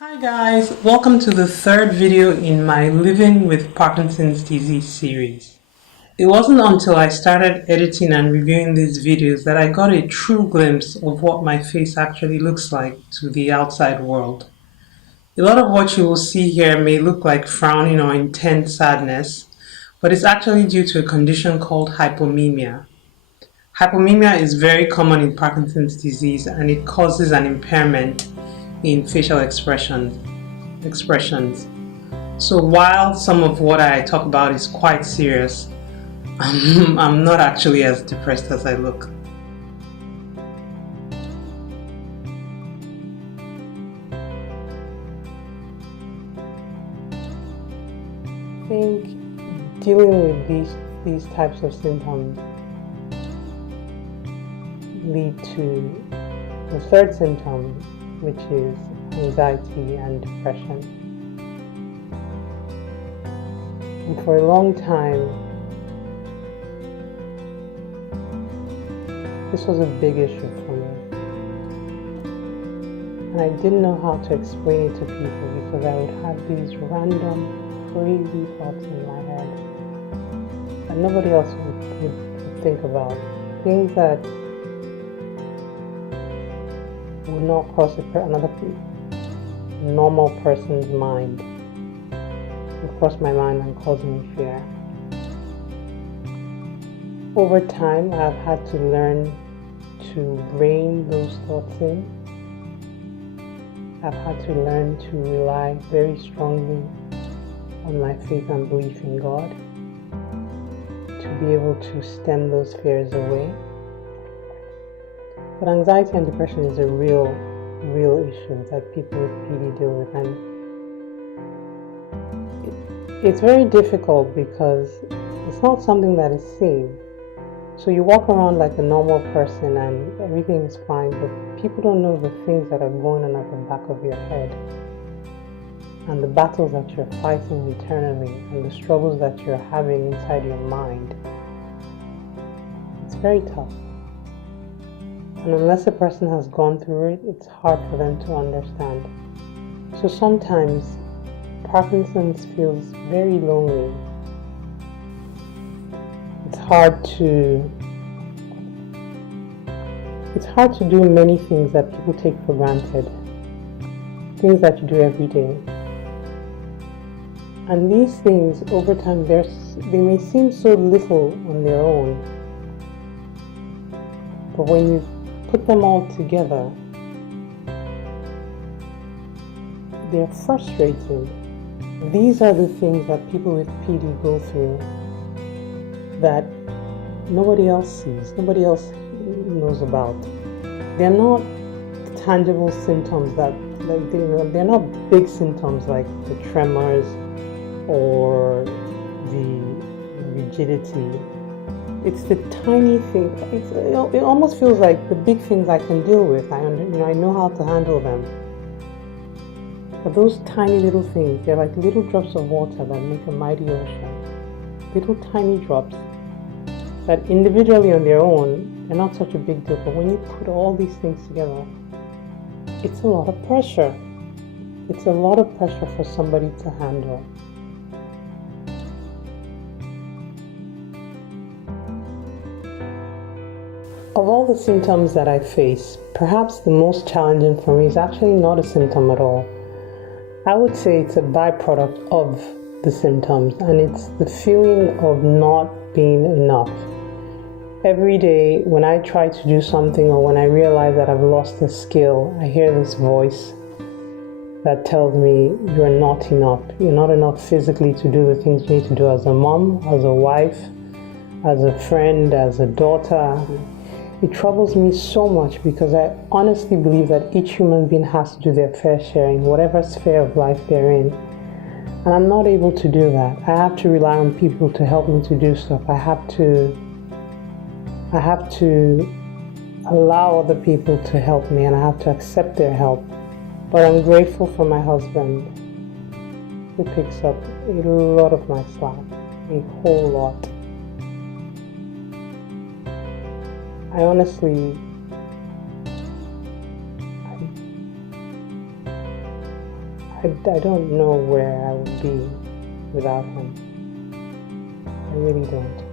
Hi guys, welcome to the third video in my Living with Parkinson's Disease series. It wasn't until I started editing and reviewing these videos that I got a true glimpse of what my face actually looks like to the outside world. A lot of what you will see here may look like frowning or intense sadness, but it's actually due to a condition called hypomemia. Hypomemia is very common in Parkinson's disease and it causes an impairment in facial expressions. So while some of what I talk about is quite serious, I'm not actually as depressed as I look. I think dealing with these types of symptoms lead to the third symptom, which is anxiety and depression. And for a long time, this was a big issue for me. And I didn't know how to explain it to people because I would have these random, crazy thoughts in my head that nobody else would think about. Things that would not cross another normal person's mind. Would cross my mind and cause me fear. Over time, I've had to learn to rein those thoughts in. I've had to learn to rely very strongly on my faith and belief in God to be able to stem those fears away. But anxiety and depression is a real issue that people with PD deal with, and it's very difficult because it's not something that is seen. So you walk around like a normal person and everything is fine, but people don't know the things that are going on at the back of your head and the battles that you're fighting internally and the struggles that you're having inside your mind. It's very tough. And unless a person has gone through it, it's hard for them to understand. So sometimes Parkinson's feels very lonely. It's hard to do many things that people take for granted. Things that you do every day. And these things, over time, they may seem so little on their own. But when you put them all together, they're frustrating. These are the things that people with PD go through that nobody else sees, nobody else knows about. They're not tangible symptoms they're not big symptoms like the tremors or the rigidity. It's the tiny thing. It almost feels like the big things I can deal with. I know how to handle them. But those tiny little things, they're like little drops of water that make a mighty ocean. Little tiny drops that individually on their own, they're not such a big deal. But when you put all these things together, it's a lot of pressure. It's a lot of pressure for somebody to handle. Of all the symptoms that I face, perhaps the most challenging for me is actually not a symptom at all. I would say it's a byproduct of the symptoms, and it's the feeling of not being enough. Every day when I try to do something or when I realize that I've lost a skill, I hear this voice that tells me you're not enough. You're not enough physically to do the things you need to do as a mom, as a wife, as a friend, as a daughter. It troubles me so much because I honestly believe that each human being has to do their fair share in whatever sphere of life they're in. And I'm not able to do that. I have to rely on people to help me to do stuff. I have to allow other people to help me, and I have to accept their help. But I'm grateful for my husband, who picks up a lot of my slack, a whole lot. I honestly, I don't know where I would be without him. I really don't.